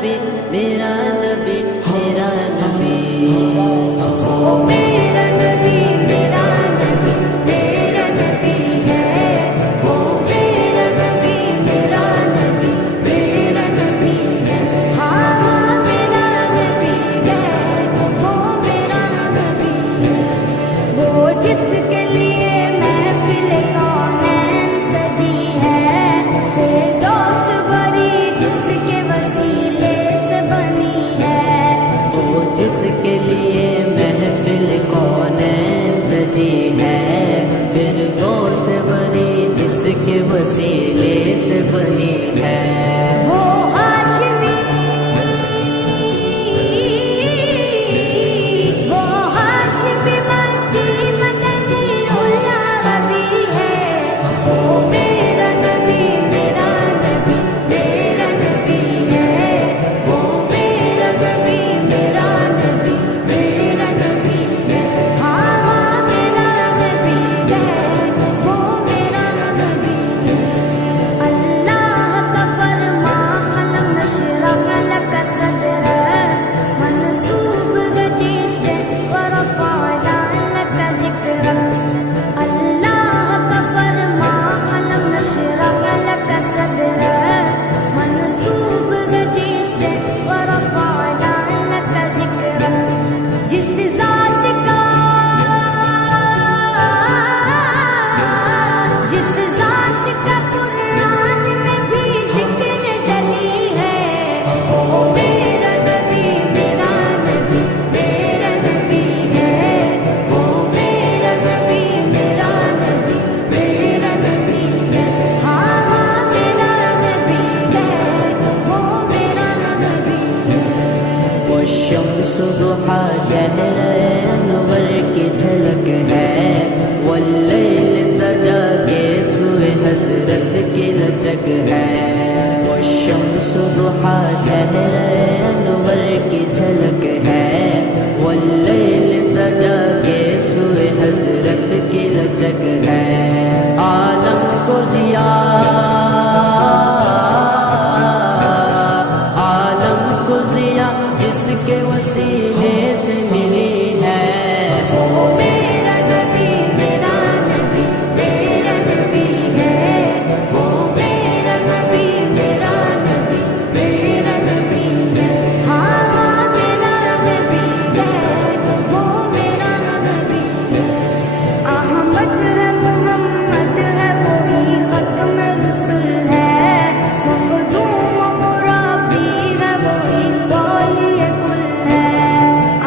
نبی میرا نبی میرا نبی وہ میرا نبی میرا نبی میرا نبی ہے وہ میرا نبی میرا نبی میرا نبی ہے ہاں میرا نبی ہے وہ میرا نبی ہے وہ جس کے لیے محفل کونین سجی ہے فردوس بری جس کے وسیلے سے بنی ہے وہ جس کے لیے محفل کونین سجی ہے فردوس بری جس کے وسیلے سے بنی ہے وہ ہاشمی مکی مدنی العربی ہے وہ میرا نبی میرا نبی میرا نبی ہے وہ میرا نبی میرا نبی میرا نبی ہے ہاں میرا نبی ہے وہ میرا نبی ہے اللہ کا فرما قلم نشرح لك صدرك منصوب گجی سے ورفعنا لك ذکرک اللہ کا فرما قلم نشرح لك صدرك منصوب گجی سے ورفعنا لك ذکرک جس ذات کا قرآن میں بھی ذکر جلی ہے وہ میرا نبی میرا نبی میرا نبی ہے وہ میرا نبی میرا نبی میرا نبی ہے ہاں میرا نبی ہے وہ میرا نبی ہے وہ شمس ضحا چہرہ انور کی جھلک ہے واللیل سجا کے سوئے حسرت کی لچک ہے وہ شمس ضحا چہرہ انور کی جھلک ہے واللیل سجا کے سوئے حسرت کی لچک ہے عالم کو ضیا عالم کو ضیا جس کے وسیلے سے ملی ہے وہ میرا نبی میرا نبی میرا نبی ہے وہ میرا نبی میرا نبی میرا نبی ہے ہاں میرا نبی ہے وہ میرا نبی ہے احمد ہے محمد ہے وہی ختم رسول ہے مخدوم مرابی ہے وہی والی کل ہے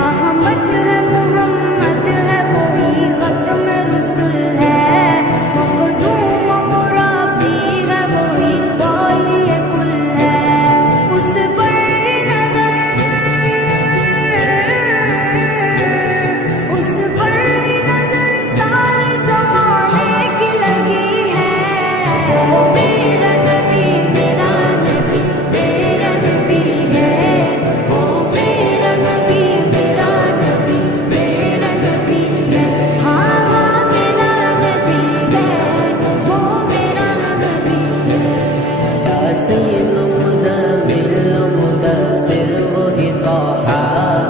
احمد ہے محمد ہے وہی ختم رسول ہے مخدوم مرابی ہے وہی والی کل ہے اس پر نظر سارے زمانے کی لگی ہے وہ میرا نبی میرا نبی میرا نبی ہے وہ میرا نبی میرا نبی میرا نبی ہے ہاں میرا نبی ہے وہ میرا نبی ہے یاسین مزمل مدثر وہی طٰہٰ